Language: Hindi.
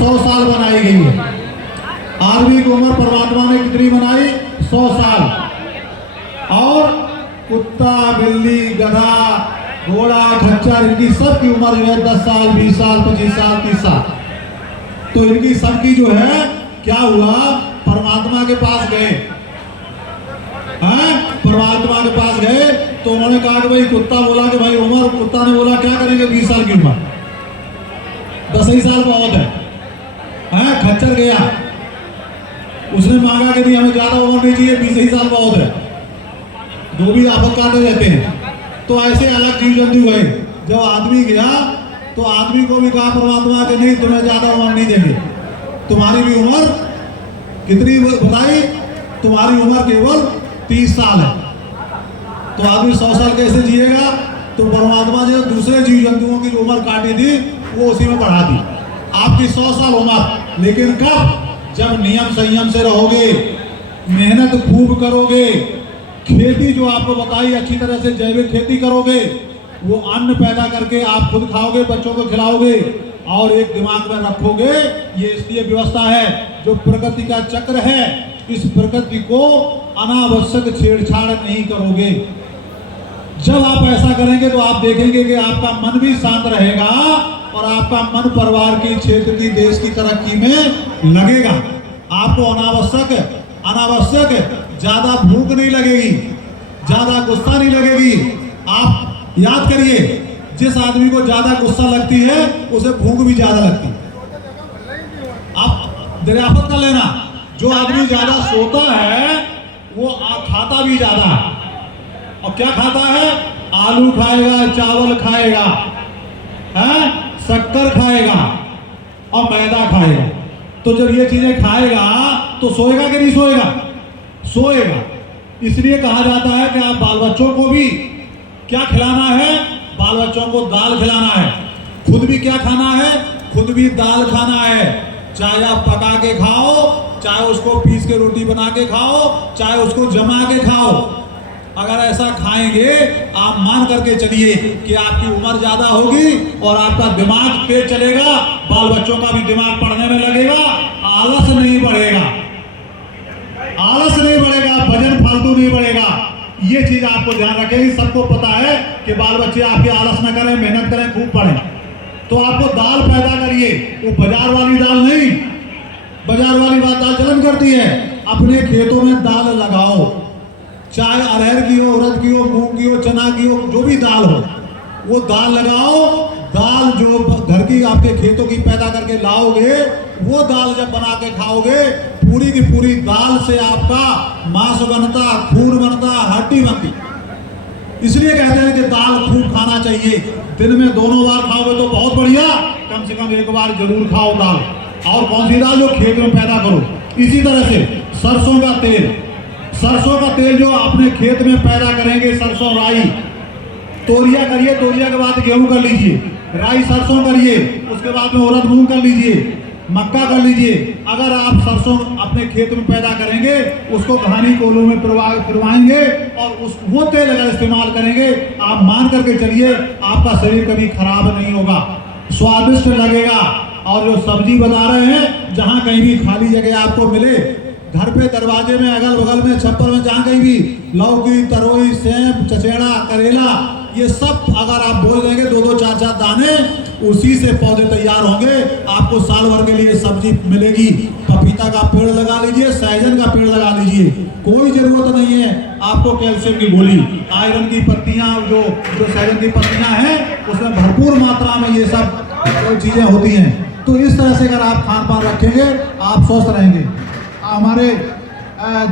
100 साल बनाई गई है। आदमी की उम्र परमात्मा ने कितनी बनाई? 100 साल। और कुत्ता, बिल्ली, गधा, घोड़ा, खच्चर, इनकी सबकी उम्र जो है 10 साल, 20 साल, 25 साल, 30 साल। तो इनकी सबकी जो है क्या हुआ, परमात्मा के पास गए हैं, परमात्मा के पास गए तो उन्होंने कहा कि भाई, कुत्ता बोला कि भाई उम्र, कुत्ता ने बोला क्या करेंगे 20 साल की उम्र, 10 ही साल बहुत है। खच्चर गया, उसने मांगा कि नहीं हमें ज्यादा उम्र नहीं चाहिए, 20 ही साल बहुत है। जो भी आफत काटे रहते हैं। तो ऐसे अलग जीव जंतु गए। जब आदमी गया तो आदमी को भी कहा परमात्मा के नहीं, तुम्हें ज्यादा उम्र नहीं देंगे, तुम्हारी भी उम्र कितनी बताई, तुम्हारी उम्र केवल 30 साल है। तो आदमी 100 साल कैसे जिएगा? तो परमात्मा ने दूसरे जीव जंतुओं की जो उम्र काटी थी वो उसी में बढ़ा दी। आपकी 100 साल उम्र, लेकिन कब? जब नियम संयम से रहोगे, मेहनत खूब करोगे, खेती जो आपको बताई अच्छी तरह से जैविक खेती करोगे, वो अन्न पैदा करके आप खुद खाओगे, बच्चों को खिलाओगे, और एक दिमाग में रखोगे ये इसलिए व्यवस्था है, जो प्रकृति का चक्र है, इस प्रकृति को अनावश्यक छेड़छाड़ नहीं करोगे। जब आप ऐसा करेंगे तो आप देखेंगे कि आपका मन भी शांत रहेगा और आपका मन परिवार की, क्षेत्र की, देश की तरक्की में लगेगा। आपको अनावश्यक ज्यादा भूख नहीं लगेगी, ज्यादा गुस्सा नहीं लगेगी। आप याद करिए, जिस आदमी को ज्यादा गुस्सा लगती है उसे भूख भी ज्यादा लगती है। आप दरियाफत कर लेना, जो आदमी ज्यादा सोता है वो खाता भी ज्यादा है। और क्या खाता है? आलू खाएगा, चावल खाएगा, शक्कर खाएगा और मैदा खाएगा। तो जब ये चीजें खाएगा तो सोएगा कि नहीं सोएगा? सोएगा। इसलिए कहा जाता है कि आप बाल बच्चों को भी क्या खिलाना है? बाल बच्चों को दाल खिलाना है। खुद भी क्या खाना है? खुद भी दाल खाना है। चाहे आप पका के खाओ, चाहे उसको पीस के रोटी बना के खाओ, चाहे उसको जमा के खाओ। अगर ऐसा खाएंगे, आप मान करके चलिए कि आपकी उम्र ज्यादा होगी और आपका दिमाग तेज चलेगा, बाल बच्चों का भी दिमाग पढ़ने में लगेगा, आलस नहीं बढ़ेगा, वजन फालतू नहीं बढ़ेगा। ये चीज आपको ध्यान रखेगी। सबको पता है कि बाल बच्चे आपके आलस न करें, मेहनत करें, खूब पढ़ें। तो आपको दाल पैदा करिए, वो बाजार वाली दाल नहीं। बाजार वाली बात दाल चलन करती है। अपने खेतों में दाल लगाओ, चाहे अरहर की हो, उड़द की हो, मूंग की हो, चना की हो, जो भी दाल हो, वो दाल लगाओ। दाल जो घर की आपके खेतों की पैदा करके लाओगे, वो दाल जब बना के खाओगे, पूरी की पूरी दाल से आपका मांस बनता, खून बनता, हड्डी बनती। इसलिए कहते हैं कि दाल खूब खाना चाहिए। दिन में 2 बार खाओगे तो बहुत बढ़िया, कम से कम 1 बार जरूर खाओ दाल। और कौन सी दाल? जो खेत में पैदा करो। इसी तरह से सरसों का तेल जो अपने खेत में पैदा करेंगे, सरसों, राई, तोरिया करिए, तोरिया के बाद गेहूं कर लीजिए, राई सरसों करिए, उसके बाद में उड़द मूंग कर लीजिए, मक्का कर लीजिए। अगर आप सरसों अपने खेत में पैदा करेंगे, उसको घानी कोलों में पिरवाएंगे और वो तेल अगर इस्तेमाल करेंगे, आप मान करके चलिए आपका शरीर कभी खराब नहीं होगा, स्वादिष्ट लगेगा। और जो सब्जी बता रहे हैं, जहां कहीं भी खाली जगह आपको मिले, घर पे दरवाजे में, अगल बगल में, छप्पर में, जहां कहीं भी लौकी, तरोई, सेब, चचेड़ा, करेला, ये सब अगर आप बोल देंगे 2-2, 4-4 दाने, उसी से पौधे तैयार होंगे। आपको साल भर के लिए सब्जी मिलेगी। पपीता का पेड़ लगा लीजिए, सहजन का पेड़ लगा लीजिए, कोई जरूरत नहीं है आपको कैल्शियम की गोली। आयरन की पत्तियां, जो सहजन की पत्तियां हैं, उसमें भरपूर मात्रा में ये सब चीजें होती हैं। तो इस तरह से अगर आप खान पान रखेंगे, आप स्वस्थ रहेंगे। हमारे